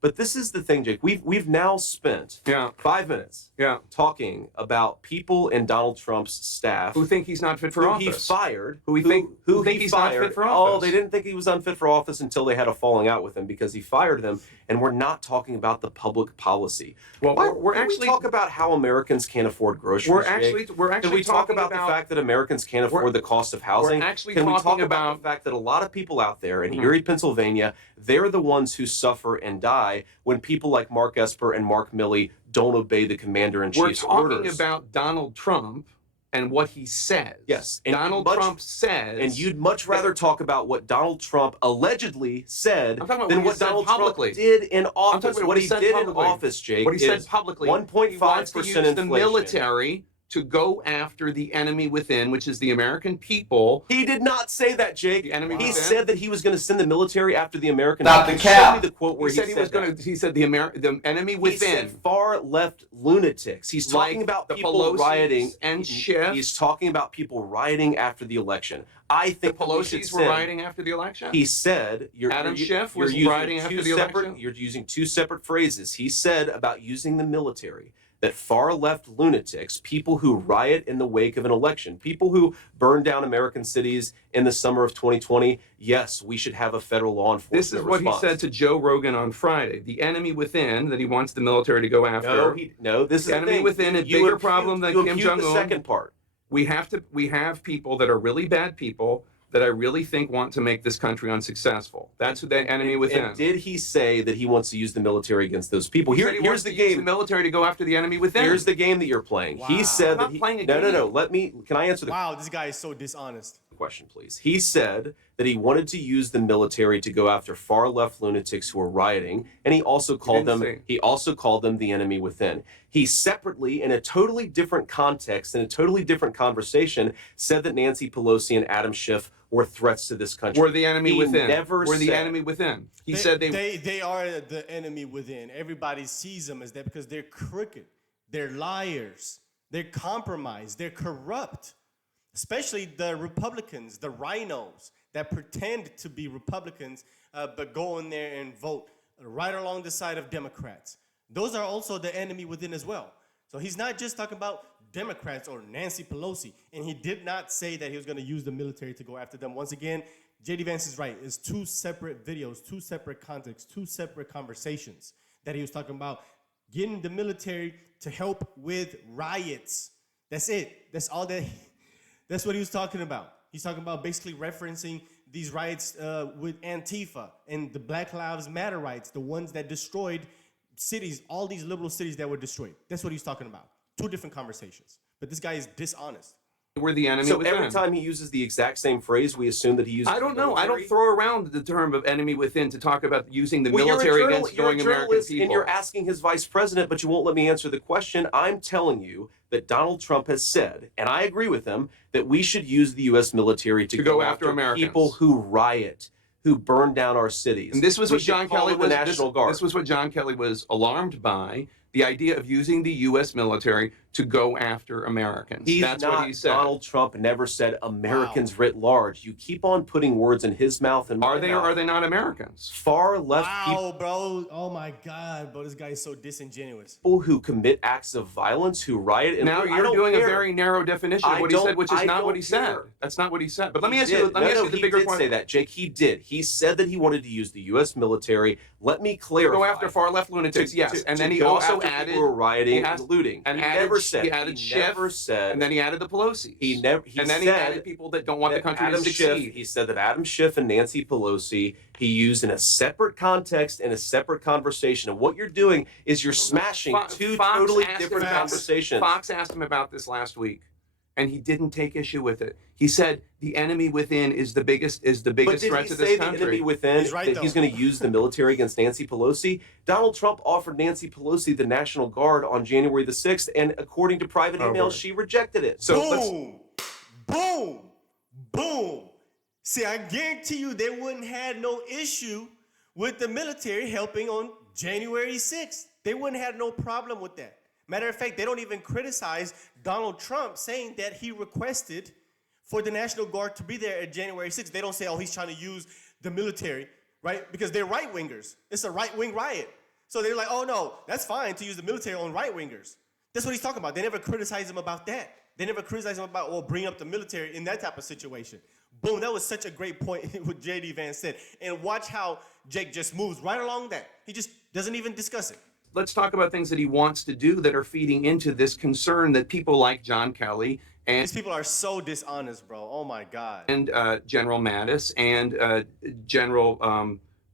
But this is the thing, Jake. We've now spent 5 minutes talking about people in Donald Trump's staff who think he's not fit for office. He fired. Who think he's not fit for office. Oh, they didn't think he was unfit for office until they had a falling out with him because he fired them. And we're not talking about the public policy. Well, we're actually talk about how Americans can't afford groceries. We're actually Can we talk about the fact that Americans can't afford the cost of housing? Can we talk about the fact that a lot of people out there in Erie, Pennsylvania, they're the ones who suffer and die when people like Mark Esper and Mark Milley don't obey the commander-in-chief's orders. We're talking about Donald Trump and what he says. Yes. And Donald Trump says... And you'd much rather talk about what Donald Trump allegedly said than what Donald Trump did in office. What he did in office, Jake, what he said publicly. 1.5% inflation. The military to go after the enemy within, which is the American people. He did not say that, Jake. The enemy he within? said that he was going to send the military after the American Stop people. the cap. Show me the quote where he said he was going to. He said the enemy within. He said far left lunatics. He's talking about people rioting and Schiff. He's talking about people rioting after the election. I think the Pelosi's were rioting after the election. He said Adam Schiff was rioting after the election. You're using two separate phrases. He said about using the military that far-left lunatics, people who riot in the wake of an election, people who burn down American cities in the summer of 2020, yes, we should have a federal law enforcement This is what response. he said to Joe Rogan on Friday. The enemy within that he wants the military to go after. No, this is the enemy within a bigger problem than Kim Jong-un. The second part. We have people that are really bad people that I really think want to make this country unsuccessful. That's who the enemy within. And did he say that he wants to use the military against those people? Here's the game. Use the military to go after the enemy within. Here's the game that you're playing. Wow. He said I'm not playing a game. No. Can I answer the Wow, this guy is so dishonest. question, please? He said that he wanted to use the military to go after far-left lunatics who are rioting, and he also called them the enemy within. He separately, in a totally different context, in a totally different conversation, said that Nancy Pelosi and Adam Schiff were threats to this country. We're the enemy within. We're the enemy within. He said they are the enemy within. Everybody sees them as that because they're crooked, they're liars, they're compromised, they're corrupt. Especially the Republicans, the rhinos that pretend to be Republicans, but go in there and vote right along the side of Democrats. Those are also the enemy within as well. So he's not just talking about Democrats or Nancy Pelosi, and he did not say that he was going to use the military to go after them. Once again, J.D. Vance is right. It's two separate videos, two separate contexts, two separate conversations that he was talking about getting the military to help with riots. That's it. That's all that. That's what he was talking about. He's talking about basically referencing these riots with Antifa and the Black Lives Matter riots, the ones that destroyed cities, all these liberal cities that were destroyed. That's what he's talking about. Two different conversations. But this guy is dishonest. We're the enemy so within. Every time he uses the exact same phrase, we assume that he uses I don't know. I don't throw around the term of enemy within to talk about using the military you're against going American people. And you're asking his vice president, but you won't let me answer the question. I'm telling you that Donald Trump has said, and I agree with him, that we should use the U.S. military to go after Americans. People who riot, who burn down our cities. And this was what John Kelly was. This was what John Kelly was alarmed by. The idea of using the U.S. military to go after Americans. That's what he said. Donald Trump never said Americans writ large. You keep on putting words in his mouth and are they or are they not Americans? Far left people, bro. Oh my God, bro. This guy is so disingenuous. People who commit acts of violence, who riot. And now you're doing a very narrow definition of what he said, which is not what he said. That's not what he said. But let me ask you. Let me ask you the bigger point. He did say that, Jake. He did. He said that he wanted to use the U.S. military. Let me clarify. Go after far left lunatics, yes. And then he also added people who were rioting and looting. And he never said. He added Schiff. And then he added the Pelosi's. He added people that don't want the country to succeed. He said that Adam Schiff and Nancy Pelosi he used in a separate context in a separate conversation. And what you're doing is you're smashing two totally different conversations. Fox asked him about this last week, and he didn't take issue with it. He said the enemy within is the biggest threat to this country. But did he say the enemy within that he's going to use the military against Nancy Pelosi? Donald Trump offered Nancy Pelosi the National Guard on January the 6th, and according to private emails, she rejected it. So boom. See, I guarantee you they wouldn't have no issue with the military helping on January 6th. They wouldn't have no problem with that. Matter of fact, they don't even criticize Donald Trump saying that he requested for the National Guard to be there at January 6th. They don't say, oh, he's trying to use the military, right? Because they're right-wingers. It's a right-wing riot. So they're like, oh no, that's fine to use the military on right-wingers. That's what he's talking about. They never criticize him about that. They never criticize him about, bringing up the military in that type of situation. Boom, that was such a great point what J.D. Vance said. And watch how Jake just moves right along that. He just doesn't even discuss it. Let's talk about things that he wants to do that are feeding into this concern that people like John Kelly and These people are so dishonest, bro. Oh my God. and General Mattis and General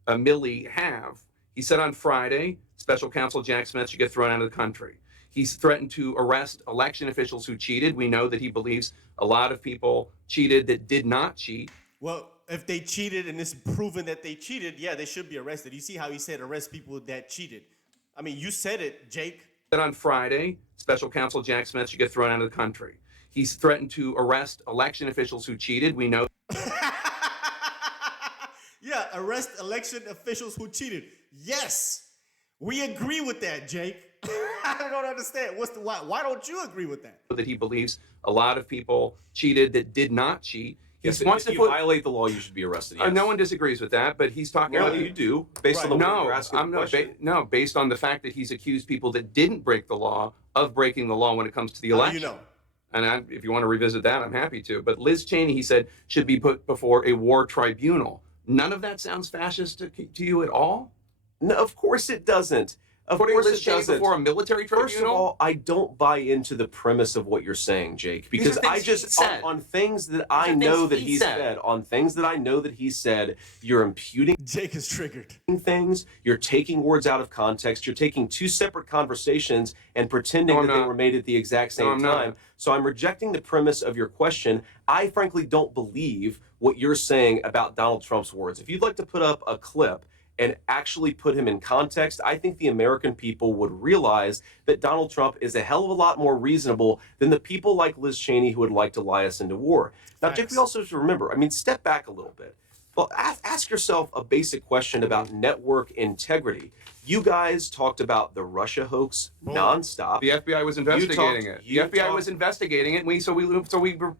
Milley have. He said on Friday, Special Counsel Jack Smith should get thrown out of the country. He's threatened to arrest election officials who cheated. We know that he believes a lot of people cheated that did not cheat. Well, if they cheated and it's proven that they cheated, yeah, they should be arrested. You see how he said arrest people that cheated. I mean, you said it, Jake. Said on Friday, Special Counsel Jack Smith should get thrown out of the country. He's threatened to arrest election officials who cheated. We know. Yeah, arrest election officials who cheated. Yes, we agree with that, Jake. I don't understand. Why don't you agree with that? That he believes a lot of people cheated that did not cheat. Yes, if you violate the law, you should be arrested. Yes. No one disagrees with that, but he's talking Well, about. you do, based on the way you're asking the question. No, based on the fact that he's accused people that didn't break the law of breaking the law when it comes to the election. You know. And if you want to revisit that, I'm happy to. But Liz Cheney, he said, should be put before a war tribunal. None of that sounds fascist to you at all? No, of course it doesn't. Of Putting course Liz it Cheney doesn't. before a military tribunal? First of all, I don't buy into the premise of what you're saying, Jake, because I just on things that I know that he said, on things that I know that he said, you're imputing Jake is triggered. things, you're taking words out of context, you're taking two separate conversations and pretending that they were made at the exact same time. So I'm rejecting the premise of your question. I frankly don't believe what you're saying about Donald Trump's words. If you'd like to put up a clip and actually put him in context, I think the American people would realize that Donald Trump is a hell of a lot more reasonable than the people like Liz Cheney who would like to lie us into war. Now, Jake, we also have to remember, step back a little bit. Well, ask yourself a basic question about network integrity. You guys talked about the Russia hoax nonstop. The FBI was investigating it. The FBI was investigating it, and we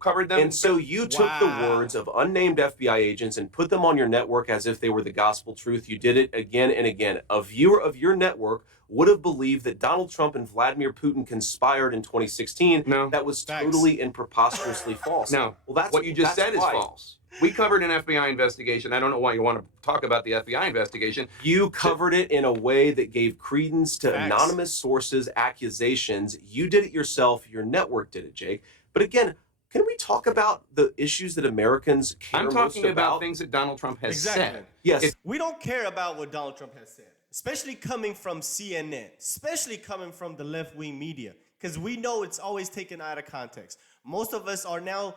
covered them. And so you took the words of unnamed FBI agents and put them on your network as if they were the gospel truth. You did it again and again. A viewer of your network would have believed that Donald Trump and Vladimir Putin conspired in 2016. No. That was totally and preposterously false. No. Well, that's what you just said is why. false. We covered an FBI investigation. I don't know why you want to talk about the FBI investigation. You covered it in a way that gave credence to anonymous sources' accusations. You did it yourself. Your network did it, Jake. But again, can we talk about the issues that Americans care most about? I'm talking about things that Donald Trump has said. Yes. We don't care about what Donald Trump has said, especially coming from CNN, especially coming from the left-wing media, because we know it's always taken out of context. Most of us are now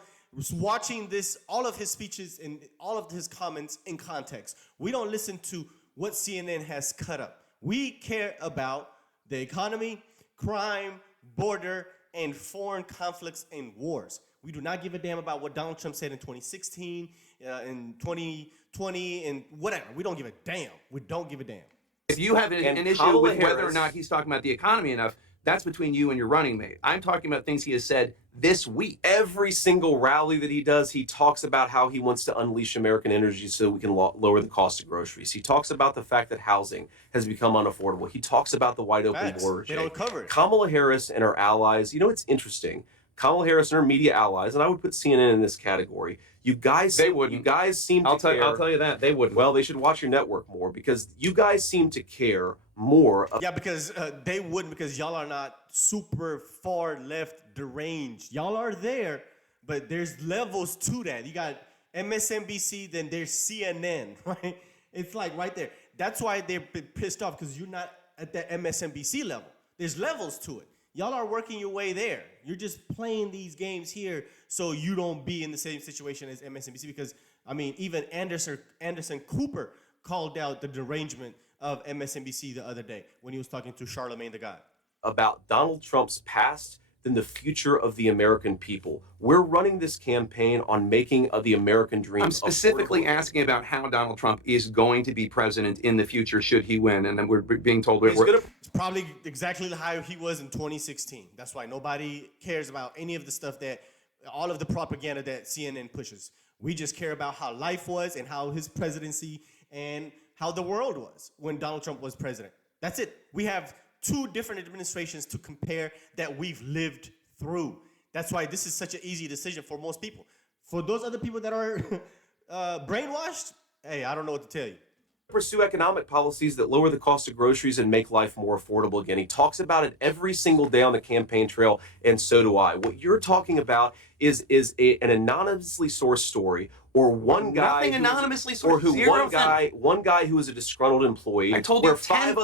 watching all of his speeches and all of his comments in context. We don't listen to what CNN has cut up. We care about the economy, crime, border, and foreign conflicts and wars. We do not give a damn about what Donald Trump said in 2016, in 2020, and whatever. We don't give a damn. We don't give a damn. If you have an issue with whether or not he's talking about the economy enough, that's between you and your running mate. I'm talking about things he has said this week. Every single rally that he does, he talks about how he wants to unleash American energy so we can lower the cost of groceries. He talks about the fact that housing has become unaffordable. He talks about the wide open border. They don't cover it. Kamala Harris and her allies, it's interesting. Kamala Harris and her media allies, and I would put CNN in this category. You guys seem to care. I'll tell you that. They wouldn't. Well, they should watch your network more because you guys seem to care more. Yeah, because they wouldn't, because y'all are not super far left deranged. Y'all are there, but there's levels to that. You got MSNBC, then there's CNN, right? It's like right there. That's why they're pissed off, because you're not at the MSNBC level. There's levels to it. Y'all are working your way there. You're just playing these games here so you don't be in the same situation as MSNBC, because, even Anderson Cooper called out the derangement of MSNBC the other day when he was talking to Charlemagne the God. About Donald Trump's past than the future of the American people. We're running this campaign on making the American dream. I'm specifically asking about how Donald Trump is going to be president in the future should he win, and then we're being told it's probably exactly how he was in 2016. That's why nobody cares about any of the stuff all of the propaganda that CNN pushes. We just care about how life was and how his presidency and how the world was when Donald Trump was president. That's it. We have 2 different administrations to compare that we've lived through. That's why this is such an easy decision for most people. For those other people that are brainwashed, hey, I don't know what to tell you. Pursue economic policies that lower the cost of groceries and make life more affordable again. He talks about it every single day on the campaign trail, and so do I. What you're talking about is an anonymously sourced story, or one guy Nothing anonymously sourced. or who Zero one guy who is a disgruntled employee. I told where you 10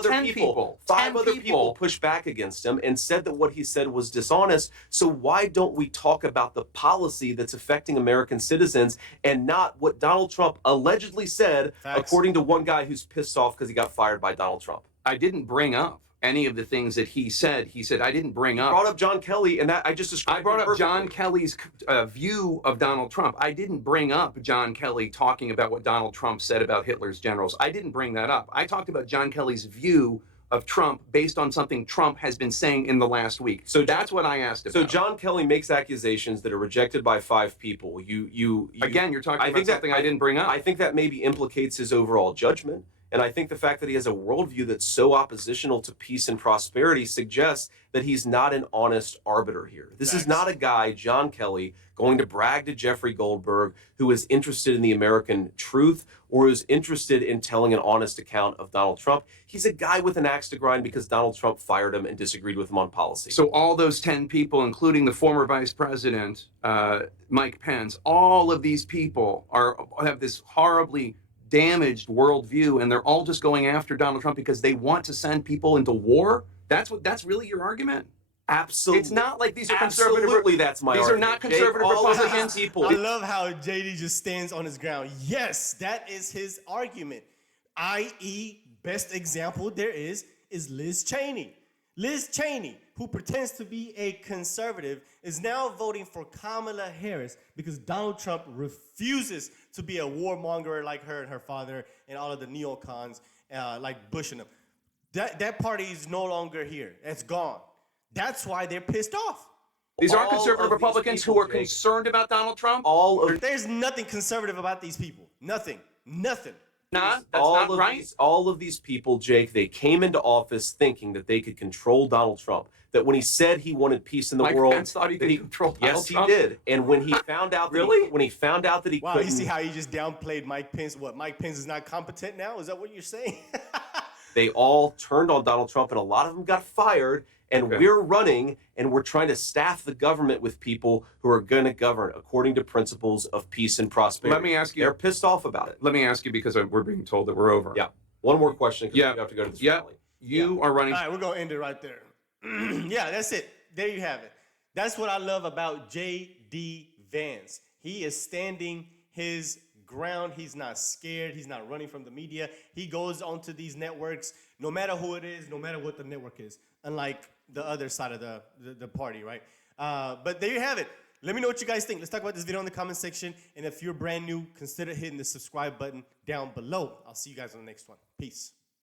five other people pushed back against him and said that what he said was dishonest. So why don't we talk about the policy that's affecting American citizens and not what Donald Trump allegedly said, according to one guy who's pissed off because he got fired by Donald Trump? I didn't bring up any of the things that he said. He said, I didn't bring up. Brought up John Kelly, and that I just described. I brought up perfectly. John Kelly's view of Donald Trump. I didn't bring up John Kelly talking about what Donald Trump said about Hitler's generals. I didn't bring that up. I talked about John Kelly's view of Trump based on something Trump has been saying in the last week. So that's what I asked about. So John Kelly makes accusations that are rejected by 5 people. Again, you're talking about something I didn't bring up. I think that maybe implicates his overall judgment. And I think the fact that he has a worldview that's so oppositional to peace and prosperity suggests that he's not an honest arbiter here. This is not a guy, John Kelly, going to brag to Jeffrey Goldberg, who is interested in the American truth or is interested in telling an honest account of Donald Trump. He's a guy with an axe to grind because Donald Trump fired him and disagreed with him on policy. So all those 10 people, including the former vice president, Mike Pence, all of these people have this horribly damaged worldview, and they're all just going after Donald Trump because they want to send people into war? That's really your argument? Absolutely. It's not like these are conservative. Absolutely, that's my These argument. are not conservative Republicans. I love how JD just stands on his ground. Yes, that is his argument. I.e., best example there is Liz Cheney. Liz Cheney, who pretends to be a conservative, is now voting for Kamala Harris because Donald Trump refuses to be a warmonger like her and her father and all of the neocons like Bush and them. That party is no longer here. It's gone. That's why they're pissed off. These aren't conservative Republicans who are concerned about Donald Trump? There's nothing conservative about these people. Nothing. That's not right. All of these people, Jake, they came into office thinking that they could control Donald Trump. That when he said he wanted peace in the world, Mike Pence thought he could control Donald Trump? Yes, he did. And when he found out, when he found out that he wow, couldn't, you see how you just downplayed Mike Pence? What, Mike Pence is not competent now? Is that what you're saying? they all turned on Donald Trump, and a lot of them got fired. And we're running, and we're trying to staff the government with people who are going to govern according to principles of peace and prosperity. Let me ask you. They're pissed off about it. Let me ask you, because we're being told that we're over. Yeah. One more question, because we have to go to this rally. You are running. All right, we're going to end it right there. Yeah, that's it. There you have it. That's what I love about J.D. Vance. He is standing his ground. He's not scared. He's not running from the media. He goes onto these networks, no matter who it is, no matter what the network is, unlike the other side of the party, right? But there you have it. Let me know what you guys think. Let's talk about this video in the comment section. And if you're brand new, consider hitting the subscribe button down below. I'll see you guys on the next one. Peace.